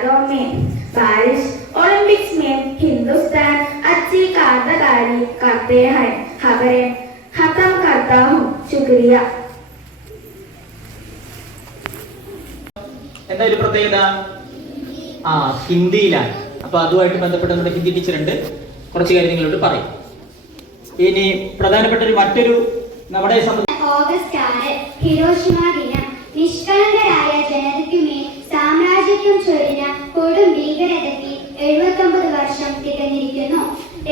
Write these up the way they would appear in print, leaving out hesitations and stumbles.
यादों में बारिश ओलंपिक्स में हिंदुस्तान अच्छी कारदारी करते हैं। खबरें खत्म करता हूँ। शुक्रिया। എന്താ ഒരു പ്രത്യേകത? ഹിന്ദിയിലാണ്. അപ്പൊ അതുമായിട്ട് ബന്ധപ്പെട്ട് നമ്മുടെ ഹിന്ദി ടീച്ചർ ഉണ്ട്, കുറച്ച് കാര്യം നിങ്ങളോട് പറയും. ഇനി പ്രധാനപ്പെട്ട മറ്റൊരു നമ്മുടെ ഓഗസ്റ്റ് 6 ഹിരോഷിമ ദിനം. നിഷ്കളങ്കരായ ജനതയ്ക്കുമേൽ സാമ്രാജ്യത്വം ചൊരിഞ്ഞ കൊടും ഭീകരതയ്ക്ക് 79 വർഷം തികഞ്ഞിരിക്കുന്നു.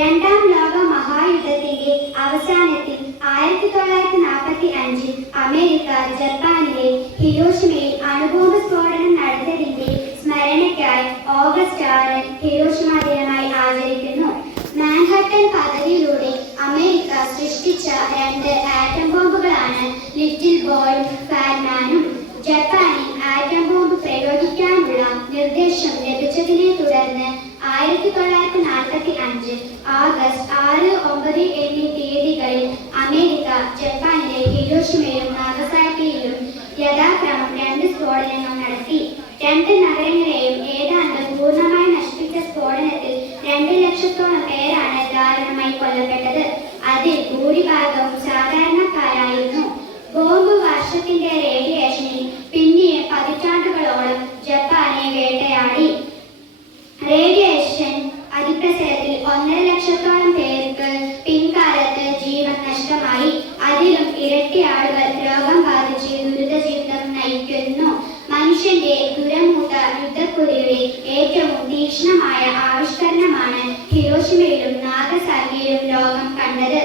രണ്ടാം ലോക മഹായുദ്ധത്തിന്റെ അവസാനത്തിൽ 1945 അമേരിക്ക ജപ്പാനിലെ ഹിരോഷിമയിൽ അണുബോംബ് സ്ഫോടനം നടത്തിയതിന്റെ സ്മരണയ്ക്കായി ഓഗസ്റ്റ് 6 ഹിരോഷിമ ദിനമായി ആചരിക്കുന്നു. മാൻഹട്ടൻ പദ്ധതിയിലൂടെ അമേരിക്ക സൃഷ്ടിച്ച 2 ആറ്റം ബോംബുകളാണ് ലിറ്റിൽ ബോയ് ഫാറ്റ്മാനും. ജപ്പാനിൽ ആറ്റം ബോംബ് പ്രയോഗിക്കാനുള്ള നിർദ്ദേശം ലഭിച്ചതിനെ തുടർന്ന് 1945 ആഗസ്റ്റ് 6, 9 എന്നീ തീയതികളിൽ അമേരിക്ക ജപ്പാനിലെ ഹിരോഷിമയിലും നാഗസാക്കിയിലും യഥാക്രമം 2 സ്ഫോടനങ്ങൾ നടത്തി. 2 നഗരങ്ങളെയും ഏതാണ്ട് പൂർണ്ണമായി നശിപ്പിച്ച സ്ഫോടനത്തിൽ 2 ലക്ഷത്തോളം പേരാണ് ദാരുണമായി കൊല്ലപ്പെട്ടത്. അതിൽ ഭൂരിഭാഗവും സാധാരണക്കാരായിരുന്നു. ബോംബ് വർഷത്തിന്റെ റേഡിയേഷനിൽ പിന്നീട് പതിറ്റാണ്ടുകളോളം ജപ്പാനെ വേട്ടയാടി. റേഡിയേഷൻ അതിപ്രസരത്തിൽ 1.5 ലക്ഷത്തോളം പേർക്ക് പിൻകാലത്ത് ജീവൻ നഷ്ടമായി. അതിലും ഇരട്ടി ആളുകൾ രോഗം ബാധിച്ച് ദുരിത ജീവിതം നയിക്കുന്നു. മനുഷ്യന്റെ ദുരമൂത്ത യുദ്ധക്കൊതിയുടെ ഏറ്റവും തീക്ഷ്ണമായ ആവിഷ്കരണമാണ് ഹിരോഷിമയിലും നാഗസാക്കിയിലും ലോകം കണ്ടത്.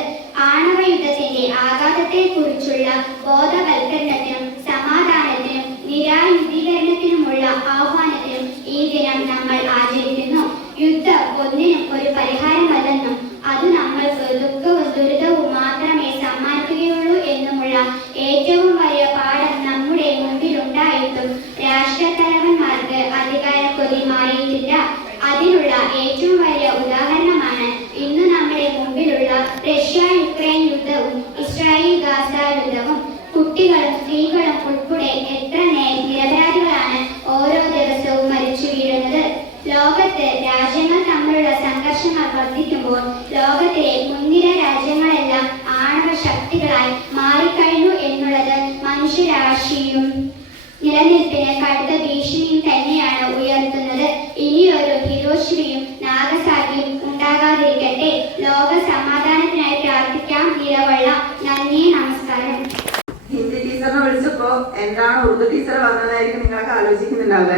ആണവ യുദ്ധത്തിന്റെ ആഘാതത്തെക്കുറിച്ചുള്ള ബോധവൽക്കരണത്തിനും സമാധാനത്തിനും നിരായുധീകരണത്തിനുമുള്ള ആഹ്വാനത്തിനും ഈ ദിനം നമ്മൾ ആചരിക്കുന്നു. യുദ്ധം ഒന്നിനും ഒരു പരിഹാരമല്ലെന്നും അത് നമ്മൾക്ക് ദുഃഖവും ദുരിതവും മാത്രമേ സമ്മാനിക്കുകയുള്ളൂ എന്നുമുള്ള ഏറ്റവും വലിയ പാഠം നമ്മുടെ മുമ്പിലുണ്ടായിട്ടും രാഷ്ട്രത്തലവന്മാർക്ക് അധികാരക്കൊതി മാറിയിട്ടില്ല. അതിനുള്ള ഏറ്റവും വലിയ ഉദാഹരണമാണ് ഇന്ന് നമ്മുടെ മുമ്പിലുള്ള റഷ്യ യുക്രൈൻ യുദ്ധവും ഇസ്രായേൽ ഗാസ യുദ്ധവും. കുട്ടികളും സ്ത്രീകളും ഉൾപ്പെടെ എത്ര നിരപരാധികളാണ് ഓരോ ദിവസവും മരിച്ചു വീഴുന്നത്. ലോകത്ത് രാജ്യങ്ങൾ തമ്മിലുള്ള സംഘർഷങ്ങൾ വർദ്ധിക്കുമ്പോൾ ലോകത്തിലെ മുൻനിര രാജ്യങ്ങളെല്ലാം ആണവ ശക്തികളായി മാറിക്കഴിഞ്ഞു എന്നുള്ളത് മനുഷ്യരാശിയും നിലനിൽപ്പിന് കടുത്ത ഭീഷണിയും തന്നെയാണ് ഉയർത്തുന്നത്. ഇനിയൊരു ഹിരോഷിമയും നാഗസാക്കിയും ഉണ്ടാകാതിരിക്കട്ടെ. ലോക സമാധാനത്തിനായി പ്രാർത്ഥിക്കാം. നിലകൊള്ളാം. നന്ദി, നമസ്കാരം. ഹിന്ദി ടീച്ചറിനെ വിളിച്ചപ്പോ എന്താണ് ഉറുദു ടീച്ചർ വന്നതായിരിക്കും നിങ്ങളൊക്കെ ആലോചിക്കുന്നുണ്ടാവുക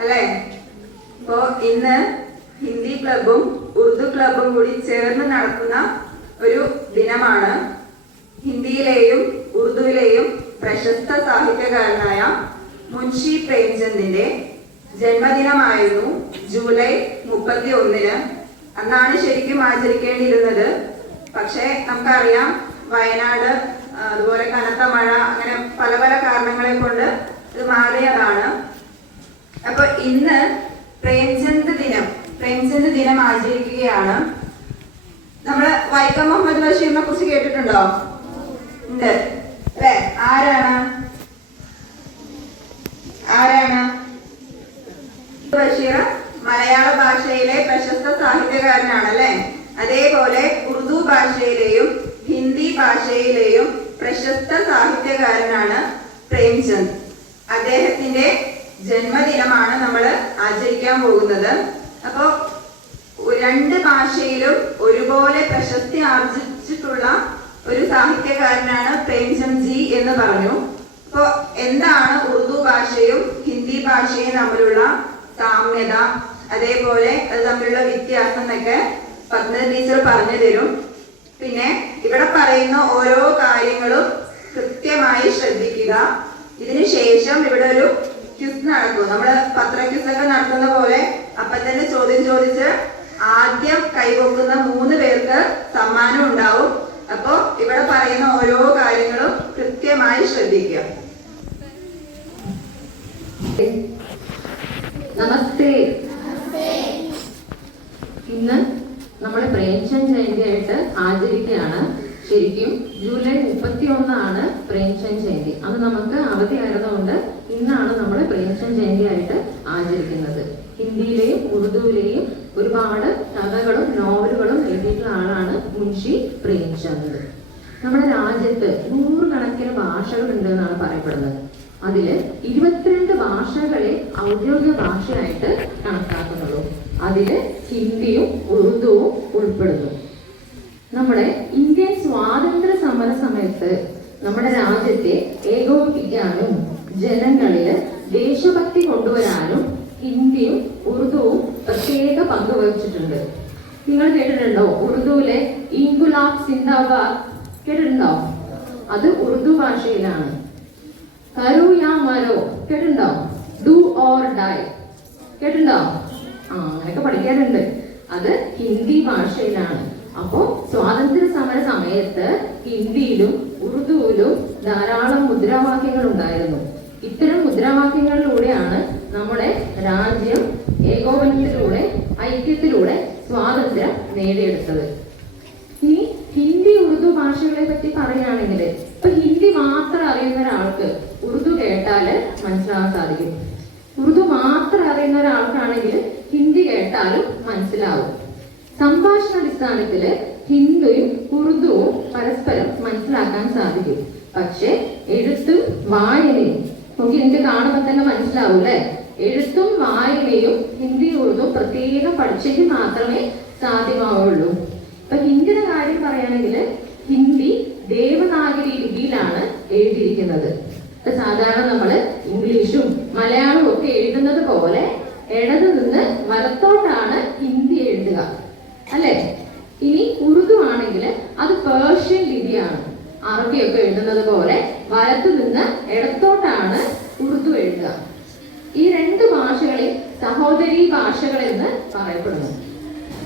അല്ലേ? അപ്പോ ഇന്ന് ഹിന്ദി ക്ലബും ഉറുദു ക്ലബും കൂടി ചേർന്ന് നടത്തുന്ന ഒരു ദിനമാണ്. ഹിന്ദിയിലെയും ഉറുദുവിലെയും പ്രശസ്ത സാഹിത്യകാരനായ മുൻഷി പ്രേംചന്ദിന്റെ ജന്മദിനമായിരുന്നു ജൂലൈ 31. അന്നാണ് ശരിക്കും ആചരിക്കേണ്ടിയിരുന്നത്. പക്ഷേ നമുക്കറിയാം, വയനാട് അതുപോലെ കനത്ത മഴ, അങ്ങനെ പല പല കാരണങ്ങളെ കൊണ്ട് ഇത് മാറിയതാണ്. അപ്പൊ ഇന്ന് പ്രേംചന്ദ് ദിനം ആചരിക്കുകയാണ്. നമ്മള് വൈക്കം മുഹമ്മദ് ബഷീറിനെ കുറിച്ച് കേട്ടിട്ടുണ്ടോ? ഉണ്ട് അല്ലെ? ആരാണ് ബഷീർ? മലയാള ഭാഷയിലെ പ്രശസ്ത സാഹിത്യകാരനാണ് അല്ലെ? അതേപോലെ ഉറുദു ഭാഷയിലെയും ഹിന്ദി ഭാഷയിലെയും പ്രശസ്ത സാഹിത്യകാരനാണ് പ്രേംചന്ദ്. അദ്ദേഹത്തിന്റെ ജന്മദിനമാണ് നമ്മൾ ആചരിക്കാൻ പോകുന്നത്. അപ്പോ 2 ഭാഷയിലും ഒരുപോലെ പ്രശസ്തി ആർജിച്ചിട്ടുള്ള ഒരു സാഹിത്യകാരനാണ് പ്രേംചന്ദ് ജി എന്ന് പറഞ്ഞു. അപ്പോ എന്താണ് ഉറുദു ഭാഷയും ഹിന്ദി ഭാഷയും തമ്മിലുള്ള സാമ്യത, അതേപോലെ അത് തമ്മിലുള്ള വ്യത്യാസം എന്നൊക്കെ പത്മജ ടീച്ചർ പറഞ്ഞു തരും. പിന്നെ ഇവിടെ പറയുന്ന ഓരോ കാര്യങ്ങളും കൃത്യമായി ശ്രദ്ധിക്കുക. ഇതിനു ശേഷം ഇവിടെ ഒരു ക്വിസ് നടക്കും. നമ്മള് പത്ര ക്വിസൊക്കെ നടത്തുന്ന പോലെ അപ്പൊ തന്നെ ചോദ്യം ചോദിച്ച് ആദ്യം കൈവക്കുന്ന 3 പേർക്ക് സമ്മാനം ഉണ്ടാവും. അപ്പോ ഇവിടെ പറയുന്ന ഓരോ കാര്യങ്ങളും കൃത്യമായി ശ്രദ്ധിക്കുക. നമസ്തേ. ഇന്ന് നമ്മൾ പ്രേംചന്ദ് ജയന്തിയായിട്ട് ആചരിക്കുകയാണ്. ശരിക്കും ജൂലൈ 31 ആണ് പ്രേംചന്ദ് ജയന്തി. അത് നമുക്ക് അവധി ആയിരുന്നുകൊണ്ട് ഇന്നാണ് നമ്മൾ പ്രേംചന്ദ് ജയന്തിയായിട്ട് ആചരിക്കുന്നത്. ഹിന്ദിയിലെയും ഉറുദുവിലെയും ഒരുപാട് കഥകളും നോവലുകളും എഴുതിയിട്ടുള്ള ആളാണ് മുൻഷി പ്രേംചന്ദ്. നമ്മുടെ രാജ്യത്ത് 100 കണക്കിന് ഭാഷകൾ ഉണ്ടെന്നാണ് പറയപ്പെടുന്നത്. അതില് 22 ഭാഷകളെ ഔദ്യോഗിക ഭാഷയായിട്ട് കണക്കാക്കുന്നുള്ളൂ. അതില് ഹിന്ദിയും ഉറുദുവും ഉൾപ്പെടുന്നു. നമ്മുടെ ഇന്ത്യൻ സ്വാതന്ത്ര്യ സമര സമയത്ത് നമ്മുടെ രാജ്യത്തെ ഏകോപിപ്പിക്കാനും ജനങ്ങളില് ദേശഭക്തി കൊണ്ടുവരാനും ഹിന്ദിയും ഉറുദുവും പ്രത്യേക പങ്ക് വഹിച്ചിട്ടുണ്ട്. നിങ്ങൾ കേട്ടിട്ടുണ്ടോ ഉറുദുവിലെ ഇൻകുലാബ് സിന്ദാബാദ്? കേട്ടിട്ടുണ്ടോ? അത് ഉറുദു ഭാഷയിലാണ്. കരു യാ മരോ കേട്ടിട്ടുണ്ടോ? ഡു ഓർ ഡൈ കേട്ടിട്ടുണ്ടോ? അങ്ങനെയൊക്കെ പഠിക്കാറുണ്ട്. അത് ഹിന്ദി ഭാഷയിലാണ്. അപ്പോ സ്വാതന്ത്ര്യ സമര സമയത്ത് ഹിന്ദിയിലും ഉറുദുവിലും ധാരാളം മുദ്രാവാക്യങ്ങൾ ഉണ്ടായിരുന്നു. ഇത്തരം മുദ്രാവാക്യങ്ങളിലൂടെയാണ് നമ്മുടെ രാജ്യം ഏകോപനത്തിലൂടെ ഐക്യത്തിലൂടെ സ്വാതന്ത്ര്യം നേടിയെടുത്തത്. ഇനി ഹിന്ദി ഉറുദു ഭാഷകളെ പറ്റി പറയുകയാണെങ്കിൽ ഇപ്പൊ ഹിന്ദി മാത്രം അറിയുന്ന ഒരാൾക്ക് ഉറുദു കേട്ടാല് മനസ്സിലാവാൻ സാധിക്കും. ഉറുദു മാത്രം അറിയുന്ന ഒരാൾക്കാണെങ്കിൽ ഹിന്ദി കേട്ടാലും മനസ്സിലാവും. സംഭാഷണാടിസ്ഥാനത്തില് ഹിന്ദിയും ഉറുദുവും പരസ്പരം മനസ്സിലാക്കാൻ സാധിക്കും. പക്ഷെ എഴുത്തും വായനയും നോക്കി എനിക്ക് കാണുമ്പോൾ തന്നെ മനസ്സിലാവൂല്ലേ? എഴുത്തും വായനയും ഹിന്ദി ഉറുദുവും പ്രത്യേകം പഠിച്ചെങ്കിൽ മാത്രമേ സാധ്യമാവുള്ളൂ. ഇപ്പൊ ഹിന്ദിയുടെ കാര്യം പറയുകയാണെങ്കിൽ ഹിന്ദി ദേവനാഗരി ലിപിയിലാണ് എഴുതിയിരിക്കുന്നത്. ഇപ്പൊ സാധാരണ നമ്മള് ഇംഗ്ലീഷും മലയാളവും ഒക്കെ എഴുതുന്നത് പോലെ ഇടതു നിന്ന് വലത്തോട്ടാണ് ഹിന്ദി എഴുതുക, അല്ലെ? ഇനി ഉറുദു ആണെങ്കിൽ അത് പേർഷ്യൻ ലിപിയാണ്. അറബിയൊക്കെ എഴുതുന്നത് പോലെ വലത്തു നിന്ന് ഇടത്തോട്ടാണ് ഉറുദു എഴുതുക. ഈ 2 ഭാഷകളെ സഹോദരി ഭാഷകൾ എന്ന് പറയപ്പെടുന്നു.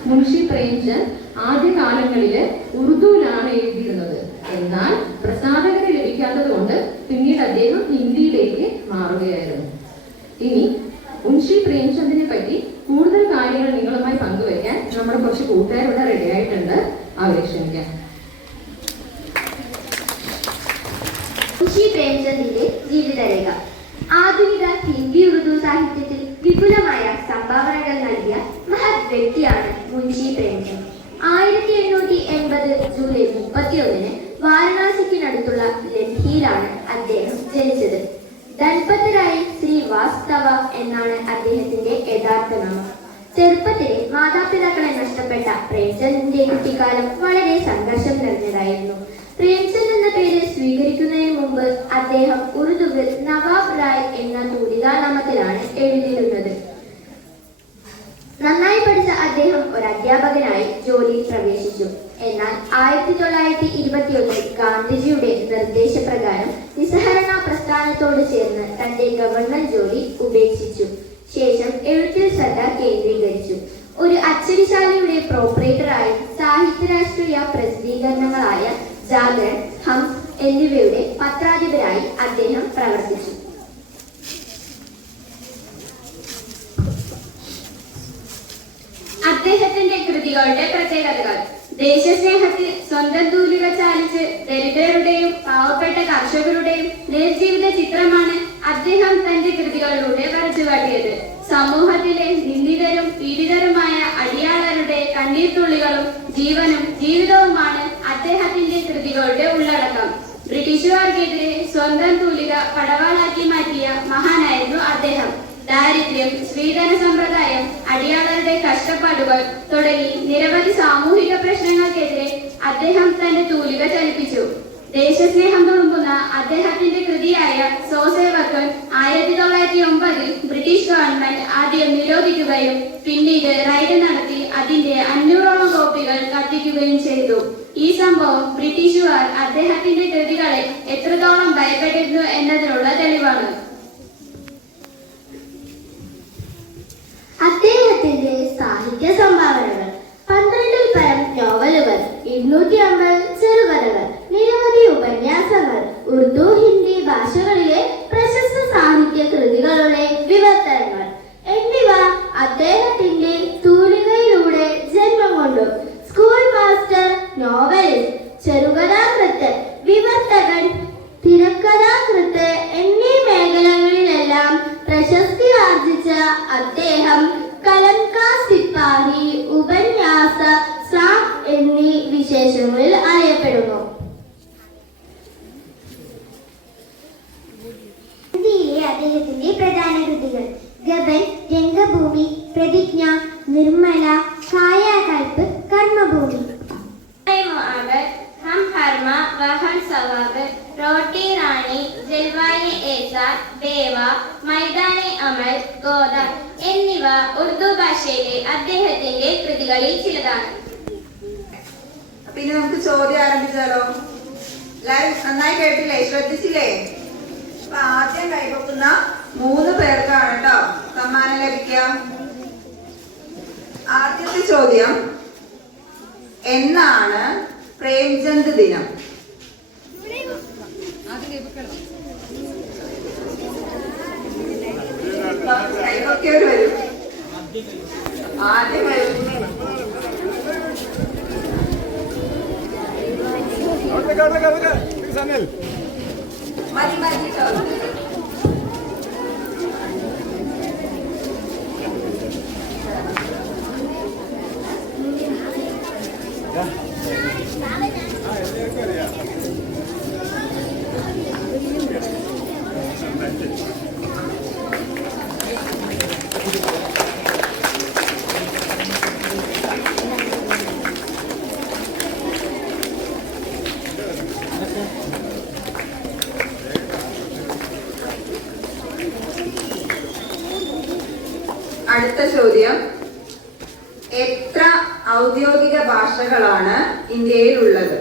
മുൻഷി പ്രേംചന്ദ് ആദ്യകാലങ്ങളില് ഉറുദുവിലാണ് എഴുതിയിരുന്നത്. എന്നാൽ പ്രസാധകന് ലഭിക്കാത്തത് കൊണ്ട് പിന്നീട് അദ്ദേഹം ഹിന്ദിയിലേക്ക് മാറുകയായിരുന്നു. ഇനി മുൻഷി പ്രേംചന്ദിനെ പറ്റി കൂടുതൽ കാര്യങ്ങൾ നിങ്ങളുമായി പങ്കുവയ്ക്കാൻ നമ്മുടെ കുറച്ച് കൂട്ടുകാരിവിടെ റെഡി ആയിട്ടുണ്ട്. അവരെ ക്ഷണിക്കാം. മുൻഷി പ്രേംചന്ദിന്റെ ജീവിതരേഖ. ആധുനിക ഹിന്ദി ഉറുദു സാഹിത്യത്തിൽ വിപുലമായ സംഭാവനകൾ നൽകിയ മഹത് വ്യക്തിയാണ് മുൻഷി പ്രേംചന്ദ്. 1880 ജൂലൈ 31 വാരണാസിക്കിനടുത്തുള്ള ലംഹിയിലാണ് അദ്ദേഹം ജനിച്ചത്. ധൻപതരായി ശ്രീവാസ്തവ എന്നാണ് അദ്ദേഹത്തിന്റെ യഥാർത്ഥ നാമം. ചെറുപ്പത്തിലെ മാതാപിതാക്കളെ നഷ്ടപ്പെട്ട പ്രേംചന്ദിന്റെ കുട്ടിക്കാലം വളരെ സംഘർഷം നിറഞ്ഞതായിരുന്നു. പ്രേംചന്ദ് എന്ന പേര് സ്വീകരിക്കുന്നതിന് മുമ്പ് അദ്ദേഹം ഉറുദുവിൽ നവാബ് റായ് എന്ന തൂലികാനാമത്തിലാണ് എഴുതിയിരുന്നത്. നന്നായി പഠിച്ച അദ്ദേഹം ഒരു അധ്യാപകനായി ജോലിയിൽ പ്രവേശിച്ചു. എന്നാൽ 1921 ഗാന്ധിജിയുടെ നിർദ്ദേശപ്രകാരം നിസ്സഹരണ പ്രസ്ഥാനത്തോട് ചേർന്ന് തന്റെ ഗവൺമെന്റ് ജോലി ഉപേക്ഷിച്ചു. ശേഷം എഴുത്തിൽ ശ്രദ്ധ കേന്ദ്രീകരിച്ചു. ഒരു അച്ചടിശാലയുടെ പ്രോപ്പറേറ്ററായും സാഹിത്യ രാഷ്ട്രീയ പ്രസിദ്ധീകരണങ്ങളായ ജാഗരൺ, ഹംസ് എന്നിവയുടെ പത്രാധിപരായി അദ്ദേഹം പ്രവർത്തിച്ചു. അദ്ദേഹത്തിന്റെ കൃതികളുടെ പ്രത്യേകതകൾ: ദേശസ്നേഹത്തിൽ സ്വന്തം തൂലിക ചാലിച്ച് ദരിദ്രരുടെയും പാവപ്പെട്ട കർഷകരുടെയും നേർജീവിത ചിത്രമാണ് അദ്ദേഹം തന്റെ കൃതികളിലൂടെ വരച്ചുകാട്ടിയത്. സമൂഹത്തിലെ നിന്ദിതരും പീഡിതരുമായ അടിയാളരുടെ കണ്ണീർത്തുള്ളികളും ജീവനും ജീവിതവുമാണ് അദ്ദേഹത്തിന്റെ കൃതികളുടെ ഉള്ളടക്കം. ബ്രിട്ടീഷുകാർക്കെതിരെ സ്വന്തം തൂലിക പടവാളാക്കി മാറ്റിയ മഹാനായിരുന്നു അദ്ദേഹം. ദാരിദ്ര്യം, സ്ത്രീധന സമ്പ്രദായം, അടിയാളരുടെ കഷ്ടപ്പാടുകൾ തുടങ്ങി നിരവധി സാമൂഹിക പ്രശ്നങ്ങൾക്കെതിരെ അദ്ദേഹം തന്റെ തൂലിക ചലിപ്പിച്ചു. ദേശസ്നേഹം തുളുമ്പുന്ന അദ്ദേഹത്തിന്റെ കൃതിയായ സോസേവക്കൻ 1909 ബ്രിട്ടീഷ് ഗവൺമെന്റ് ആദ്യം നിരോധിക്കുകയും പിന്നീട് റൈഡ് നടത്തി അതിന്റെ 500ഓളം കോപ്പികൾ കത്തിക്കുകയും ചെയ്തു. ഈ സംഭവം ബ്രിട്ടീഷുകാർ അദ്ദേഹത്തിന്റെ കൃതികളെ എത്രത്തോളം ഭയപ്പെട്ടിരുന്നു എന്നതിനുള്ള തെളിവാണ്. അദ്ദേഹത്തിന്റെ സാഹിത്യ സംഭാവനകൾ: 12ൽ പരം നോവലുകൾ, 250 ചെറുകഥകൾ, നിരവധി ഉപന്യാസങ്ങൾ, ഉറുദു, ഹിന്ദി ഭാഷകളിലെ പ്രശസ്ത സാഹിത്യ കൃതികളുടെ വിവർത്തനങ്ങൾ എന്നിവ അദ്ദേഹത്തിന്റെ തൂലികയിലൂടെ ജന്മം കൊണ്ടു. സ്കൂൾ മാസ്റ്റർ, നോവലിസ്റ്റ്, ചെറുകഥാകൃത്ത്, വിവർത്തകൻ, തിരക്കഥാകൃത്ത് എന്നീ മേഖലകളിലെല്ലാം പ്രശസ്തി ആർജിച്ച പേരിൽ അറിയപ്പെടുന്നു. ഹിന്ദിയിലെ അദ്ദേഹത്തിന്റെ പ്രധാന കൃതികൾ ഗബൻ, രംഗഭൂമി, പ്രതിജ്ഞ, നിർമ്മല, കായാകൽപ്പ്, കർമ്മഭൂമി. हम हरमा वहन सवाब, रोटी रानी, जलवाए ऐसा, देवा, मैदाने अमल, गोदा എന്നിവ ഉറുദു ഭാഷയിലെ അദ്ദേഹത്തിന്റെ കൃതികളിൽ ചിലതാണ്. പിന്നെ നമുക്ക് ചോദ്യം ആരംഭിച്ചാലോ? എല്ലാവരും നന്നായി കേട്ടില്ലേ? ശ്രദ്ധിച്ചില്ലേ? അപ്പൊ ആദ്യം കൈവക്കുന്ന 3 പേർക്കാണ് കേട്ടോ സമ്മാനം ലഭിക്കുക. ആദ്യത്തെ ചോദ്യം, എന്നാണ് പ്രേംചന്ദ് ദിനം? കൈവക്കവർ വരും. ആദ്യം വരും. മതി മതി അടുത്ത ചോദ്യം, എത്ര ഔദ്യോഗിക ഭാഷകളാണ് ഇന്ത്യയിൽ ഉള്ളത്?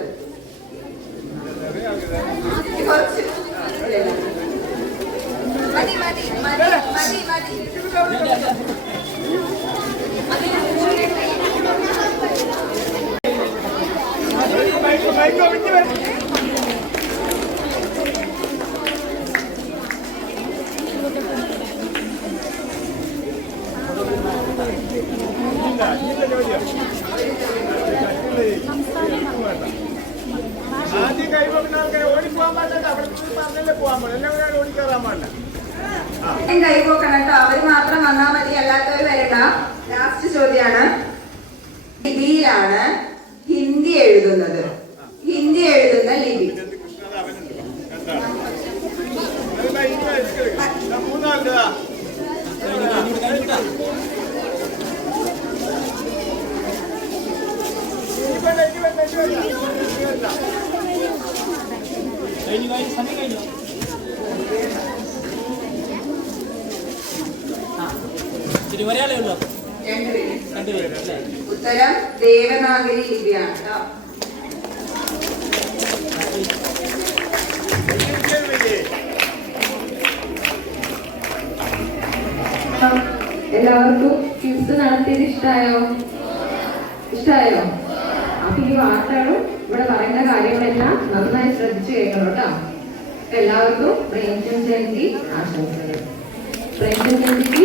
ആദ്യം കൈവക്കുന്ന ആൾക്കാർ ഓടിപ്പോകാൻ പാടില്ല. അവിടെ പറഞ്ഞല്ലേ പോകാൻ പാടില്ല. എല്ലാവരും ഓടിക്കയറാൻ പാടില്ല. കൈപോക്കണം കേട്ടോ. അവര് മാത്രം വന്നാൽ മതി, അല്ലാത്തവർ വരണ്ട. ലാസ്റ്റ് ചോദ്യമാണ്, ലിപിയിലാണ് ഹിന്ദി എഴുതുന്നത്. ഹിന്ദി എഴുതുന്ന ലിപി. മൂന്നാളുടെ ഉത്തരം ദേവനാഗരി ലിപിയാണ് കേട്ടോ. എല്ലാവർക്കും ക്വിസ് നടത്തിയത് ഇഷ്ടായോ? അപ്പൊ ഈ വാർത്തകളും ഇവിടെ പറയുന്ന കാര്യങ്ങളെല്ലാം നന്നായി ശ്രദ്ധിച്ചു കേൾക്കണം കേട്ടോ. എല്ലാവർക്കും പ്രേംചന്ദ് ജയന്തി ആശംസകൾ. പ്രേംചന്ദ് ജയന്തിക്ക്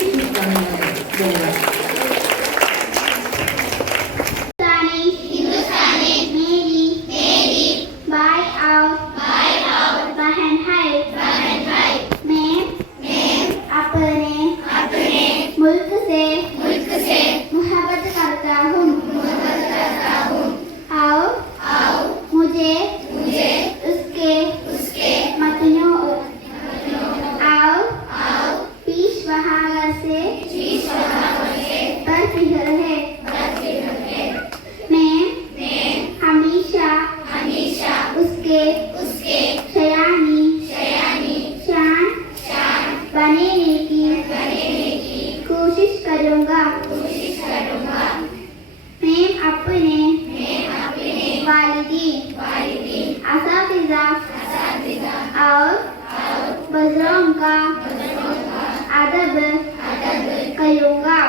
अदब करूँगा।